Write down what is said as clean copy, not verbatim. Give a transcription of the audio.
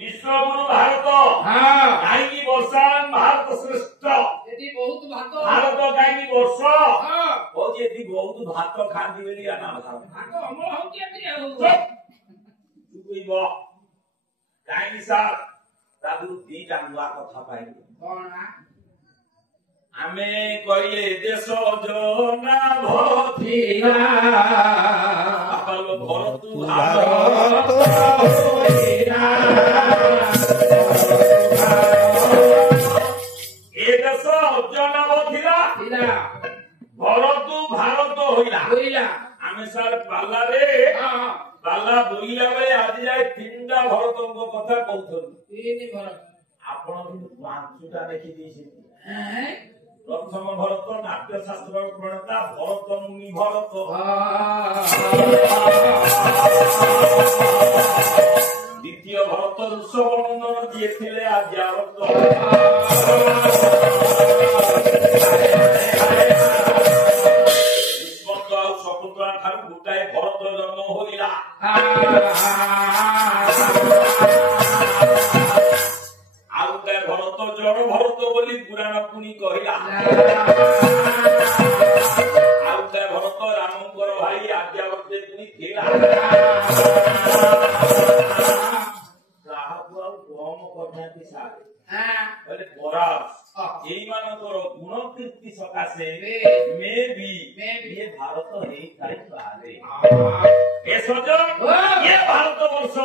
विश्वगुरु भारत कहीं वर्षान भारत श्रेष्ठ बहुत भात भारत कहीं वर्ष बहुत ये बहुत भात खाती बेली आना भारत अमल होती कहीं सार दादू दी जानुआ कथा पाई आमे कइले देश जना भथिया आपल भरत भारत होइना ए देश जना भथिया भरत भारत होइला आमे सार पाला रे पाला बोइला बेले आज जाय तीनटा भरतंग कथा कहथन तीन भरत आपण पांचटा देखि दिछि प्रथम भरत नाट्य शास्त्र प्रणेता भरत मुनि भरत द्वितीय भरत ऋषभनंदन जी थे आद्यावत दुष्मंत आ शकुंतला ठार गोटाए भरत जन्म होइला भरत जड़ भरत बोली पुराण पुणी कहला भरत रामंकर भाई आज्ञावर्ते पुणी थिला कम करनाती सारे बोले परास एई मानकर गुण कीर्ति सकाशे मे भी ये भारत हे ताई पारे ए सजन ये भारत वर्ष